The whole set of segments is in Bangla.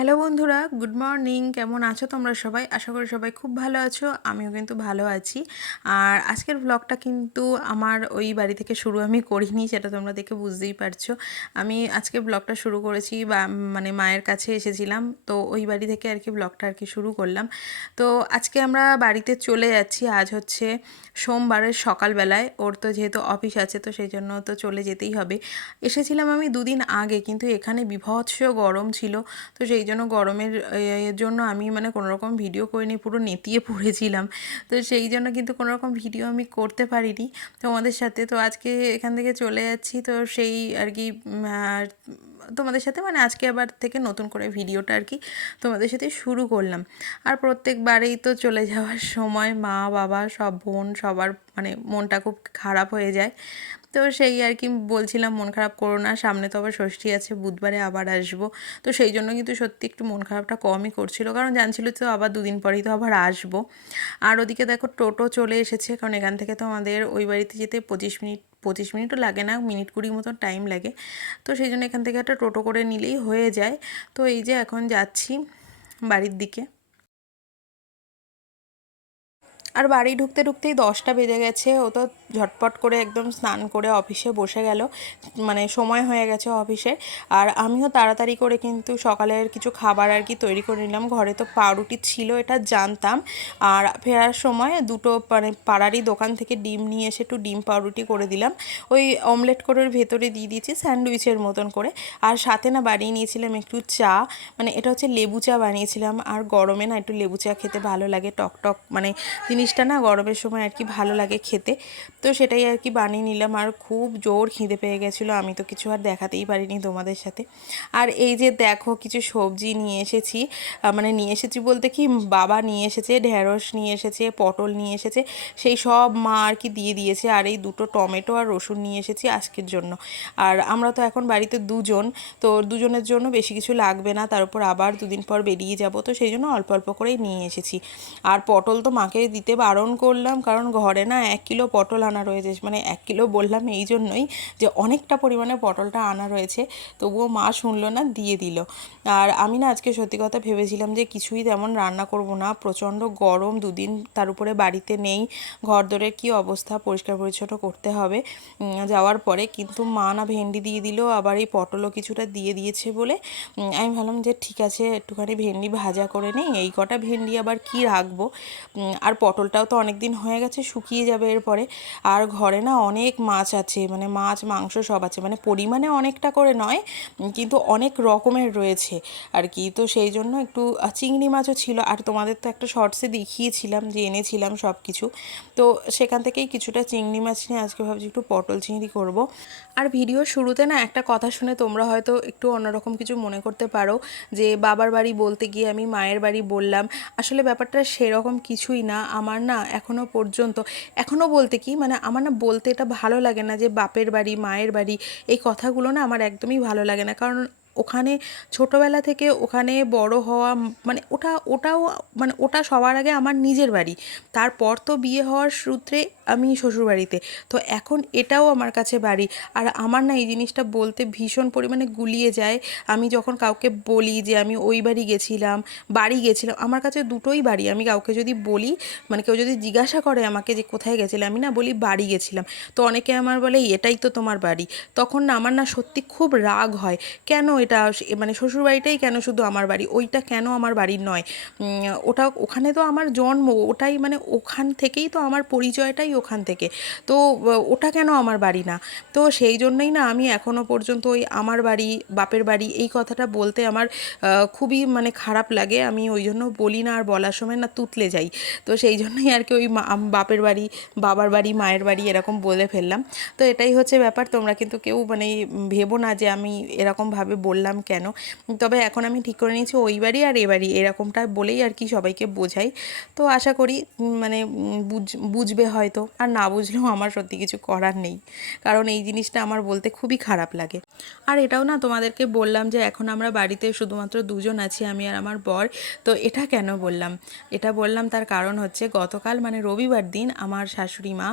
হ্যালো বন্ধুরা, গুড মর্নিং। কেমন আছো তোমরা সবাই? আশা করি সবাই খুব ভালো আছো, আমিও কিন্তু ভালো আছি। আর আজকের ব্লগটা কিন্তু আমার ওই বাড়ি থেকে শুরু আমি করিনি, সেটা তোমরা দেখে বুঝতেই পারছ। আমি আজকে ব্লগটা শুরু করেছি বা মানে মায়ের কাছে এসেছিলাম, তো ওই বাড়ি থেকে আর কি ব্লগটা আর কি শুরু করলাম। তো আজকে আমরা বাড়িতে চলে যাচ্ছি, আজ হচ্ছে সোমবারের সকালবেলায়। ওর তো যেহেতু অফিস আছে, তো সেই জন্য তো চলে যেতেই হবে। এসেছিলাম আমি দুদিন আগে, কিন্তু এখানে বিভৎস গরম ছিল, তো সেই জন্য গরমের জন্য আমি মানে কোনো রকম ভিডিও করিনি, পুরো নেতিয়ে পড়েছিলাম। তো সেই জন্য কিন্তু কোনো রকম ভিডিও আমি করতে পারিনি তোমাদের সাথে। তো আজকে এখান থেকে চলে যাচ্ছি। তো সেই আর কি তোমাদের সাথে মানে আজকে আবার থেকে নতুন করে ভিডিওটা আর কি তোমাদের সাথে শুরু করলাম। আর প্রত্যেকবারেই তো চলে যাওয়ার সময় মা, বাবা, সব বোন, সবার মানে মনটা খুব খারাপ হয়ে যায়। তো সেই আর কি বলছিলাম, মন খারাপ করো না, সামনে তো আবার ষষ্ঠী আছে, বুধবারে আবার আসব। তো সেই জন্য কিন্তু সত্যি একটু মন খারাপটা কমই করছিল। কারণ জানছিল তো আবার দুদিন পরেই তো আবার আসব। আর ওদিকে দেখো টোটো চলে এসেছে, কারণ এখান থেকে তো আমাদের ওই বাড়িতে যেতে পঁচিশ মিনিট পঁচিশ মিনিটও লাগে না, মিনিট কুড়ি মতো টাইম লাগে। তো সেই জন্য এখান থেকে একটা টোটো করে নিলেই হয়ে যায়। তো এই যে এখন যাচ্ছি বাড়ির দিকে। আর বাড়ি ঢুকতে ঢুকতেই দশটা বেজে গেছে, ও তো ঝটপট করে একদম স্নান করে অফিসে বসে গেল। মানে সময় হয়ে গেছে অফিসে। আর আমিও তাড়াতাড়ি করে কিন্তু সকালের কিছু খাবার আর কি তৈরি করে নিলাম। ঘরে তো পাউরুটি ছিল, এটা জানতাম। আর ফেরার সময় দুটো মানে পাড়ারই দোকান থেকে ডিম নিয়ে এসে একটু ডিম পাউরুটি করে দিলাম। ওই অমলেট করে ভেতরে দিয়ে দিয়েছি স্যান্ডউইচের মতন করে। আর সাথে না বানিয়ে নিয়েছিলাম একটু চা। মানে এটা হচ্ছে লেবু চা বানিয়েছিলাম। আর গরমে না একটু লেবু চা খেতে ভালো লাগে, টক টক মানে জিনিসটা না গরমের সময় আর কি ভালো লাগে খেতে। তো সেটাই আর কি বানিয়ে নিলাম। আর খুব জোর খিদে পেয়ে গেছিল, আমি তো কিছু আর দেখাতেই পারিনি তোমাদের সাথে। আর এই যে দেখো, কিছু সবজি নিয়ে এসেছি। মানে নিয়ে এসেছি বলতে কি, বাবা নিয়ে এসেছে, ঢেঁড়স নিয়ে এসেছে, পটল নিয়ে এসেছে, সেই সব মা আর কি দিয়ে দিয়েছে। আর এই দুটো টমেটো আর রসুন নিয়ে এসেছি আজকের জন্য। আর আমরা তো এখন বাড়িতে দুজন, তো দুজনের জন্য বেশি কিছু লাগবে না। তার উপর আবার দুদিন পর বেরিয়ে যাব, তো সেই জন্য অল্প অল্প করেই নিয়ে এসেছি। আর পটল তো মাকে দিতে বারণ করলাম, কারণ ঘরে না এক কিলো পটল আনা রয়েছে। মানে এক কিলো বললাম এই জন্যই যে অনেকটা পরিমাণে পটলটা আনা রয়েছে। তবুও মা শুনলো না, দিয়ে দিল। আর আমি না আজকে সত্যি কথা ভেবেছিলাম যে কিছুই তেমন রান্না করব না। প্রচণ্ড গরম, দুদিন তার উপরে বাড়িতে নেই। ঘর দরের কী অবস্থা, পরিষ্কার পরিচ্ছন্ন করতে হবে যাওয়ার পরে। কিন্তু মা না ভেন্ডি দিয়ে দিল, আবার এই পটলও কিছুটা দিয়ে দিয়েছে বলে। আমি ভাবলাম যে ঠিক আছে, একটুখানি ভেন্ডি ভাজা করে নিই। এই কটা ভেন্ডি আবার কি রাখব? আর পটলটাও তো অনেক দিন হয়ে গেছে, শুকিয়ে যাবে এরপরে। আর ঘরে না অনেক মাছ আছে মানে মাছ, মাংস সব আছে মানে পরিমাণে অনেকটা করে নয়, কিন্তু অনেক রকমের রয়েছে আর কি। তো সেই জন্য একটু চিংড়ি মাছও ছিল, আর তোমাদের তো একটা শর্টসে দেখিয়েছিলাম, যে এনেছিলাম সব কিছু তো সেখান থেকেই কিছুটা চিংড়ি মাছ নিয়ে আজকে ভাবছি একটু পটল চিংড়ি করব। আর ভিডিও শুরুতে না একটা কথা শুনে তোমরা হয়তো একটু অন্যরকম কিছু মনে করতে পারো, যে বাবার বাড়ি বলতে গিয়ে আমি মায়ের বাড়ি বললাম। আসলে ব্যাপারটা সেরকম কিছুই না, আমার না এখনও পর্যন্ত এখনও বলতে কি মানে আমার না বলতে এটা ভালো লাগে না যে বাপের বাড়ি, মায়ের বাড়ি, এই কথাগুলো না আমার একদমই ভালো লাগে না। কারণ ওখানে ছোটোবেলা থেকে ওখানে বড় হওয়া মানে ওটা, ওটাও মানে ওটা সবার আগে আমার নিজের বাড়ি। তারপর তো বিয়ে হওয়ার সূত্রে আমি শ্বশুরবাড়িতে। তো এখন এটাও আমার কাছে বাড়ি। আর আমার না এই জিনিসটা বলতে ভীষণ পরিমাণে গুলিয়ে যায়। আমি যখন কাউকে বলি যে আমি ওই বাড়ি গেছিলাম বাড়ি গেছিলাম, আমার কাছে দুটোই বাড়ি। আমি কাউকে যদি বলি মানে কেউ যদি জিজ্ঞাসা করে আমাকে যে কোথায় গেছিলাম আমি না বলি বাড়ি গেছিলাম। তো অনেকে আমার বলে, এটাই তো তোমার বাড়ি। তখন না আমার না সত্যি খুব রাগ হয়। কেন এটা মানে শ্বশুরবাড়িটাই কেন শুধু আমার বাড়ি? ওইটা কেন আমার বাড়ির নয়? ওটা ওখানে তো আমার জন্ম, ওটাই মানে ওখান থেকেই তো আমার পরিচয়টাই ওখান থেকে। তো ওটা কেন আমার বাড়ি না? তো সেই জন্যই না আমি এখনও পর্যন্ত ওই আমার বাড়ি, বাপের বাড়ি এই কথাটা বলতে আমার খুবই মানে খারাপ লাগে। আমি ওই জন্য বলি না আর বলার সময় না তুতলে যাই। তো সেই জন্যই আর কি ওই বাপের বাড়ি, বাবার বাড়ি, মায়ের বাড়ি এরকম বলে ফেললাম। তো এটাই হচ্ছে ব্যাপার। তোমরা কিন্তু কেউ মানে ভেবো না যে আমি এরকমভাবে বললাম কেন? তবে এখন আমি ঠিক করে নিয়েছি ওই বাড়ি আর এবারই। এরকমটা বলেই আর কি সবাইকে বোঝাই। তো আশা করি মানে বুঝ, বুঝবে হয়তো। আর না বুঝলেও আমার সত্যি কিছু করার নেই। কারণ এই জিনিসটা আমার বলতে খুবই খারাপ লাগে। আর এটাও না তোমাদেরকে বললাম যে, এখন আমরা বাড়িতে শুধুমাত্র দুজন আছি, আমি আর আমার বর। তো এটা কেন বললাম? এটা বললাম তার কারণ হচ্ছে, গতকাল মানে রবিবার দিন আমার শাশুড়ি মা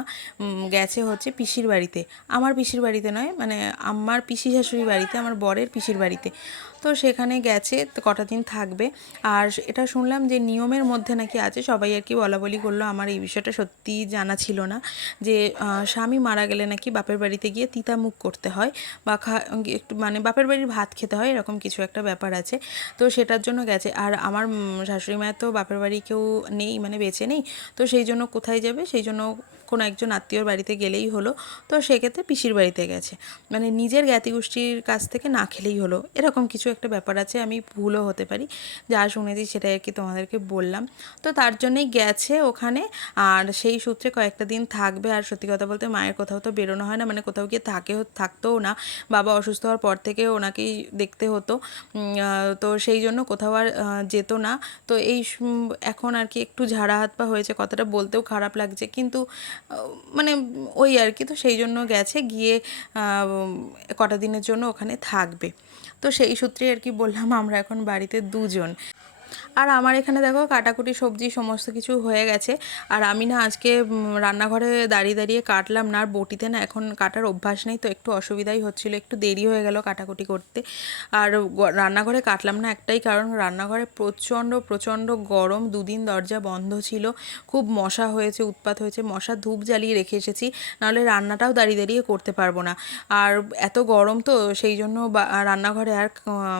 গেছে হচ্ছে পিসির বাড়িতে। আমার পিসির বাড়িতে নয় মানে আমার পিসি শাশুড়ি বাড়িতে, আমার বরের পিসির বাড়িতে। বাড়িতে। তো সেখানে গেছে কটা দিন থাকবে। আর এটা শুনলাম যে নিয়মের মধ্যে নাকি আছে, সবাই আর কি বলা বলি করল। আমার এই বিষয়টা সত্যি জানা ছিল না যে স্বামী মারা গেলে নাকি বাপের বাড়িতে গিয়ে তিতা মুখ করতে হয় বা খা, একটু মানে বাপের বাড়ির ভাত খেতে হয়, এরকম কিছু একটা ব্যাপার আছে। তো সেটার জন্য গেছে। আর আমার শাশুড়ি মায়ের তো বাপের বাড়ি কেউ নেই মানে বেঁচে নেই, তো সেই জন্য কোথায় যাবে? সেই জন্য কোনো একজন আত্মীয়র বাড়িতে গেলেই হলো। তো সেক্ষেত্রে পিসির বাড়িতে গেছে। মানে নিজের জ্ঞাতি গোষ্ঠীর কাছ থেকে না খেলেই হলো। এরকম কিছু একটা ব্যাপার আছে, আমি ভুলও হতে পারি। যা শুনেছি সেটাই আর কি তোমাদেরকে বললাম। তো তার জন্যই গেছে ওখানে, আর সেই সূত্রে কয়েকটা দিন থাকবে। আর সত্যি কথা বলতে মায়ের কোথাও তো বেরোনো হয় না মানে কোথাও গিয়ে থাকে, থাকতেও না। বাবা অসুস্থ হওয়ার পর থেকে ওনাকেই দেখতে হতো। তো সেই জন্য কোথাও আর যেত না। তো এই এখন আর কি একটু ঝাড়া হাত পা হয়েছে, কথাটা বলতেও খারাপ লাগছে। কিন্তু মানে ওই আর কি। তো সেই জন্য গেছে, গিয়ে কটা দিনের জন্য ওখানে থাকবে। তো সেই সূত্রে আর কি বললাম আমরা এখন বাড়িতে দুজন। আর আমার এখানে দেখো কাটাকুটি, সবজি, সমস্ত কিছু হয়ে গেছে। আর আমি না আজকে রান্নাঘরে দাঁড়িয়ে দাঁড়িয়ে কাটলাম না, আর বটিতে না এখন কাটার অভ্যাস নেই, তো একটু অসুবিধাই হচ্ছিল। একটু দেরি হয়ে গেল কাটাকুটি করতে। আর রান্নাঘরে কাটলাম না একটাই কারণ, রান্নাঘরে প্রচণ্ড প্রচণ্ড গরম, দুদিন দরজা বন্ধ ছিল। খুব মশা হয়েছে, উৎপাত হয়েছে, মশা ধূপ জ্বালিয়ে রেখে এসেছি, নাহলে রান্নাটাও দাঁড়িয়ে দাঁড়িয়ে করতে পারব না। আর এত গরম তো, সেই জন্য রান্নাঘরে আর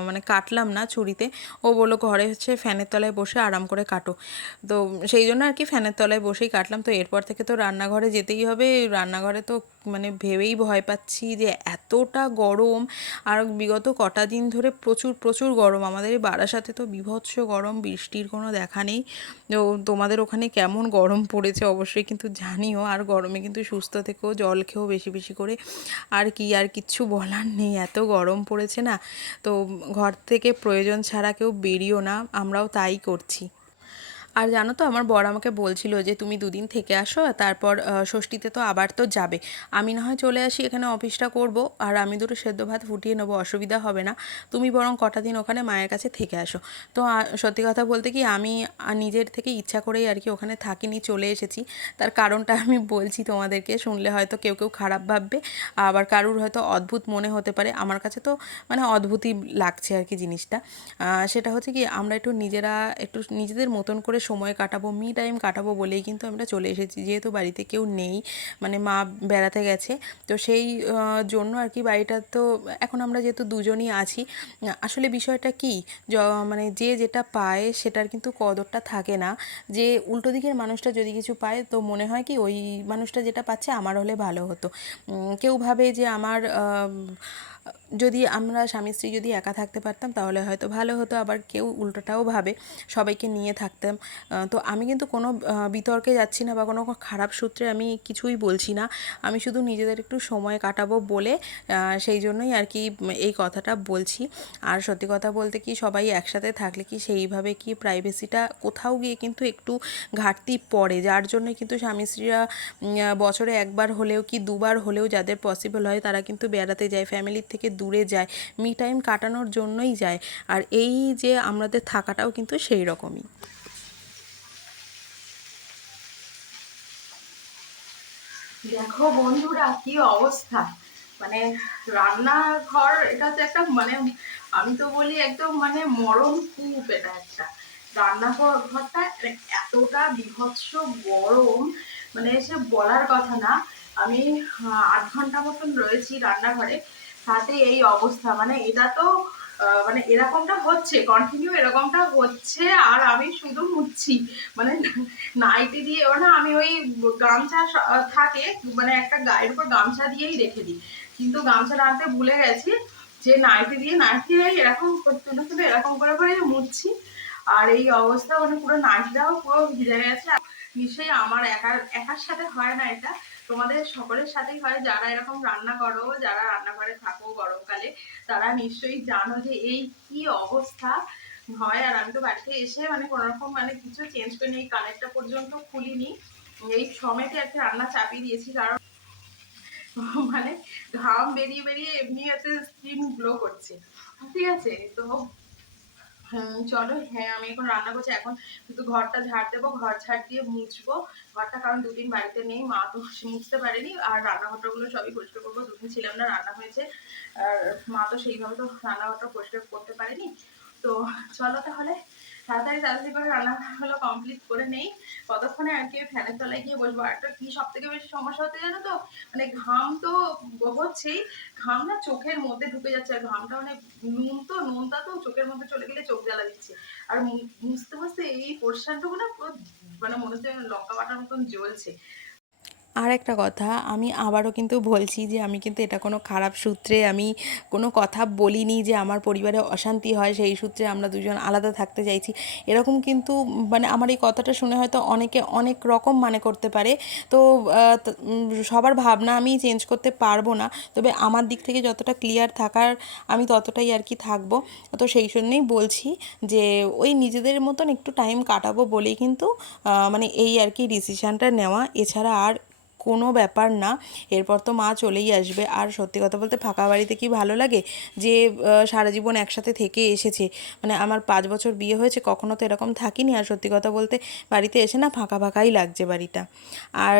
মানে কাটলাম না ছুরিতে। ও বলল, ঘরে হচ্ছে ফ্যানের তলায় বসে আরাম করে কাটো। তো সেই জন্য আর কি ফ্যানের তলায় বসেই কাটলাম। তো এরপর থেকে তো রান্নাঘরে যেতেই হবে। রান্নাঘরে তো মানে ভেবেই ভয় পাচ্ছি যে এতটা গরম। আর বিগত কটা দিন ধরে প্রচুর প্রচুর গরম। আমাদের এই বারাসাতে তো বিভৎস গরম, বৃষ্টির কোনো দেখা নেই। তো তোমাদের ওখানে কেমন গরম পড়েছে অবশ্যই কিন্তু জানিও। আর গরমে কিন্তু সুস্থ থেকেও, জল খেয়েও বেশি বেশি করে আর কি আর কিচ্ছু বলার নেই। এত গরম পড়েছে না। তো ঘর থেকে প্রয়োজন ছাড়া কেউ বেরিও না। আমরাও তাই করছি। আর জানো তো, আমার বর আমাকে বলছিল যে তুমি দুদিন থেকে আসো, তারপর ষষ্ঠীতে তো আবার তো যাবে। আমি না হয় চলে আসি, এখানে অফিসটা করব, আর আমি দুটো সেদ্ধ ভাত ফুটিয়ে নেব, অসুবিধা হবে না। তুমি বরং কটা দিন ওখানে মায়ের কাছে থেকে আসো। তো সত্যি কথা বলতে কি, আমি নিজের থেকে ইচ্ছা করেই আর কি ওখানে থাকিনি, চলে এসেছি। তার কারণটা আমি বলছি তোমাদেরকে, শুনলে হয়তো কেউ কেউ খারাপ ভাববে, আবার কারুর হয়তো অদ্ভুত মনে হতে পারে। আমার কাছে তো মানে অদ্ভুতই লাগছে আর কি জিনিসটা। সেটা হচ্ছে কি, আমরা একটু নিজেরা, একটু নিজেদের মতন করে সময় কাটাবো মি টাইম কাটাবো বলেই কিন্তু আমরা চলে এসেছি। যেহেতু বাড়িতে কেউ নেই মানে মা বেড়াতে গেছে তো সেই জন্য আর কি বাড়িটা তো এখন আমরা যেহেতু দুজনই আছি আসলে বিষয়টা কি? মানে যে যেটা পায় সেটার কিন্তু কদরটা থাকে না। যে উল্টো দিকের মানুষটা যদি কিছু পায় তো মনে হয় কি ওই মানুষটা যেটা পাচ্ছে আমার হলে ভালো হতো। কেউ ভাবে যে আমার আম, যদি আমরা স্বামী স্ত্রী যদি একা থাকতে পারতাম, তাহলে হয়তো ভালো হতো। আবার কেউ উল্টোটাও ভাবে, সবাইকে নিয়ে থাকতাম। তো আমি কিন্তু কোনো বিতর্কে যাচ্ছি না বা কোনো খারাপ সূত্রে আমি কিছুই বলছি না। আমি শুধু নিজেদের একটু সময় কাটাবো বলে সেই জন্যই আর কি এই কথাটা বলছি। আর সত্যি কথা বলতে কি, সবাই একসাথে থাকলে কি সেইভাবে কি প্রাইভেসিটা কোথাও গিয়ে কিন্তু একটু ঘাটতি পড়ে? যার জন্য কিন্তু স্বামী স্ত্রীরা বছরে একবার হলেও কি দুবার হলেও যাদের পসিবল হয়, তারা কিন্তু বেড়াতে যায় ফ্যামিলির থেকে দূরে যায় মি টাইম কাটানোর জন্যই যায়। আর এই যে আমাদের থাকাটাও কিন্তু সেই রকমই। দেখো বন্ধুরা, কি অবস্থা? মানে রান্নাঘর, এটা তো একটা মানে আমি তো বলি একদম মানে মরণ কূপ এটা একটা। রান্নাঘর ঘরটা এতটা বিভৎস গরম মানে সে বলার কথা না। আমি আট ঘণ্টা মতন রয়েছি রান্নাঘরে। তাতে এই অবস্থা। মানে এটা তো মানে এরকমটা হচ্ছে কন্টিনিউ এরকমটা হচ্ছে, আর আমি শুধু মুচ্ছি। মানে নাইটি দিয়ে না আমি ওই গামছা থাকে মানে একটা গায়ের উপর গামছা দিয়েই রেখে দিই। কিন্তু গামছা আনতে ভুলে গেছি যে নাইটি দিয়ে নাইটি এরকম না শুধু এরকম করে করে মুছছি আর এই অবস্থা মানে পুরো নাইটিটাও পুরো ভিজে গেছে। নিশ্চয়ই আমার একার একার সাথে হয় না এটা। তোমাদের সকলের সাথেই হয়, যারা এরকম রান্না করো, যারা রান্নাঘরে থাকো গরমকালে, তারা নিশ্চয়ই জানো যে এই কি অবস্থা হয়। আর আমি তো বাড়িতে এসে মানে কোনোরকম মানে কিছু চেঞ্জ করে এই কানেরটা পর্যন্ত খুলিনি। এই সমেতে একটা রান্না চাপিয়ে দিয়েছি, কারণ মানে ঘাম বেরিয়ে বেরিয়ে এমনি আছে স্কিন গ্লো করছে। ঠিক আছে? তো চলো হ্যাঁ আমি এখন রান্না করছি। এখন কিন্তু ঘরটা ঝাড় দেবো, ঘর ঝাড় দিয়ে মুছবো। ঘরটা কারণ দুদিন বাড়িতে নেই, মা তো মুছতে পারেনি। আর রান্নাঘরটাগুলো সবই পরিষ্কার করব, দুদিন ছিলাম না, রান্না হয়েছে। আর মা তো সেইভাবে তো রান্নাঘরটা পরিষ্কার করতে পারেনি। তো চলো তাহলে তাড়াতাড়ি তাড়াতাড়ি করে রান্নাগুলো কমপ্লিট করে নেই। কতক্ষণে আর কি ফ্যানের তলায় গিয়ে বসবো। আর তো কি সব থেকে বেশি সমস্যা হতে জানো তো? মানে ঘাম তো হচ্ছেই ঘাম না চোখের মধ্যে ঢুকে যাচ্ছে। আর ঘামটা মানে নুন তো নুনটা তো চোখের মধ্যে চলে গেলে চোখ জ্বালা দিচ্ছে। আর মুছতে মুছতে এই পোর্শনটুকু না পুরো মানে মনে হচ্ছে লঙ্কা বাটার মতন জ্বলছে। আর একটা কথা, আমি আবারও কিন্তু বলছি যে আমি কিন্তু এটা কোনো খারাপ সূত্রে আমি কোনো কথা বলিনি যে আমার পরিবারে অশান্তি হয়, সেই সূত্রে আমরা দুজন আলাদা থাকতে চাইছি। এরকম কিন্তু মানে আমার এই কথাটা শুনে হয়তো অনেকে অনেক রকম মানে করতে পারে। তো সবার ভাবনা আমি চেঞ্জ করতে পারব না। তবে আমার দিক থেকে যতটা ক্লিয়ার থাকার আমি ততটাই আর কি থাকব। তো সেই জন্যেই বলছি যে ওই নিজেদের মতন একটু টাইম কাটাবো বলেই কিন্তু মানে এই আর কি ডিসিশানটা নেওয়া। এছাড়া আর কোনো ব্যাপার না। এরপর তো মা চলেই আসবে। আর সত্যি কথা বলতে ফাঁকা বাড়িতে কি ভালো লাগে যে সারা জীবন একসাথে থেকে এসেছে? মানে আমার পাঁচ বছর বিয়ে হয়েছে, কখনো তো এরকম থাকিনি। আর সত্যি কথা বলতে বাড়িতে এসে না ফাঁকা ফাঁকাই লাগছে বাড়িটা। আর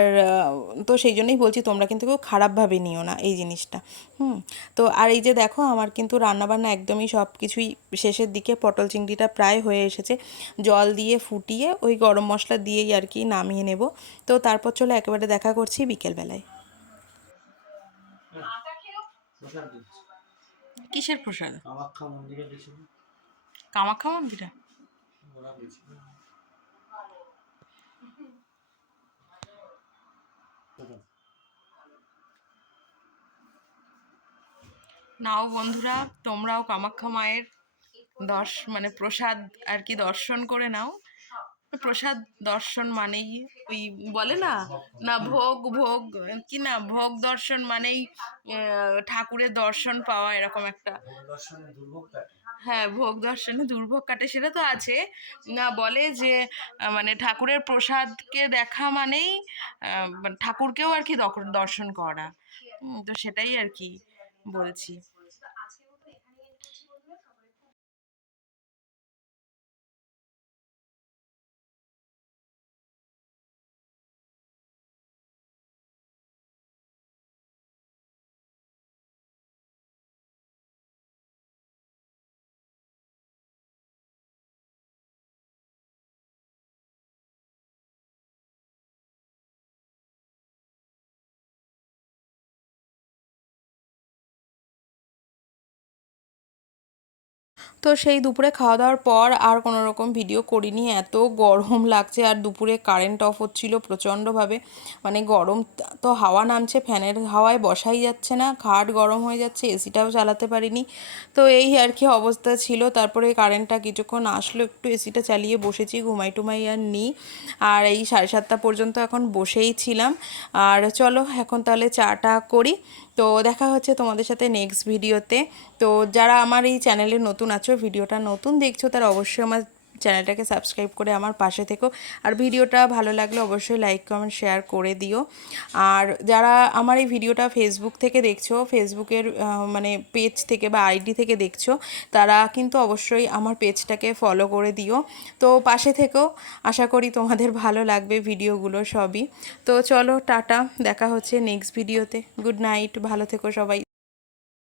তো সেই জন্যই বলছি, তোমরা কিন্তু কেউ খারাপভাবে নিও না এই জিনিসটা। হুম, তো আর এই যে দেখো, আমার কিন্তু রান্নাবান্না একদমই সব কিছুই শেষের দিকে পটল চিংড়িটা প্রায় হয়ে এসেছে। জল দিয়ে ফুটিয়ে ওই গরম মশলা দিয়েই আর কি নামিয়ে নেব। তো তারপর চলো একেবারে দেখা করছি বিকেলবেলায়। প্রসাদ? দিচ্ছি কিসের প্রসাদ কামাখ্যা মন্দিরে? নাও বন্ধুরা তোমরাও কামাখ্যা মায়ের দর্শ মানে প্রসাদ আর কি দর্শন করে নাও। প্রসাদ দর্শন মানেই ওই বলে না? না, ভোগ ভোগ, কি না? ভোগ দর্শন মানেই ঠাকুরের দর্শন পাওয়া এরকম একটা। হ্যাঁ ভোগ দর্শনে দুর্ভোগ কাটে, সেটা তো আছে। না, বলে যে মানে ঠাকুরের প্রসাদকে দেখা মানেই মানে ঠাকুরকেও আর কি দর্শন করা। তো সেটাই আর কি বলছি। তো সেই দুপুরে খাওয়া দাওয়ার পর আর কোনো রকম ভিডিও করিনি। এত গরম লাগছে আর দুপুরে কারেন্ট অফ হচ্ছিল প্রচণ্ডভাবে। মানে গরম তো হাওয়া নামছে, ফ্যানের হাওয়ায় বসাই যাচ্ছে না, খাট গরম হয়ে যাচ্ছে এসিটাও চালাতে পারিনি। তো এই আর কি অবস্থা ছিল। তারপরে কারেন্টটা কিছুক্ষণ আসলো, একটু এসিটা চালিয়ে বসেছি, ঘুমাই টুমাই আর নিই আর এই সাড়ে সাতটা পর্যন্ত এখন বসেই ছিলাম। আর চলো এখন তাহলে চাটা করি। তো দেখা হচ্ছে তোমাদের সাথে নেক্সট ভিডিওতে তো। যারা আমার এই চ্যানেলে নতুন আছো ভিডিওটা নতুন দেখছ, তারা অবশ্যই আমার চ্যানেলটাকে সাবস্ক্রাইব করে আমার পাশে থেকো। আর ভিডিওটা ভালো লাগলে অবশ্যই লাইক, কমেন্ট, শেয়ার করে দিও। আর যারা আমার এই ভিডিওটা ফেসবুক থেকে দেখছ ফেসবুকের মানে পেজ থেকে বা আইডি থেকে দেখছ, তারা কিন্তু অবশ্যই আমার পেজটাকে ফলো করে দিও। তো পাশে থেকেও আশা করি তোমাদের ভালো লাগবে ভিডিওগুলো সবই। তো চলো, টাটা। দেখা হচ্ছে নেক্সট ভিডিওতে গুড নাইট ভালো থেকো সবাই।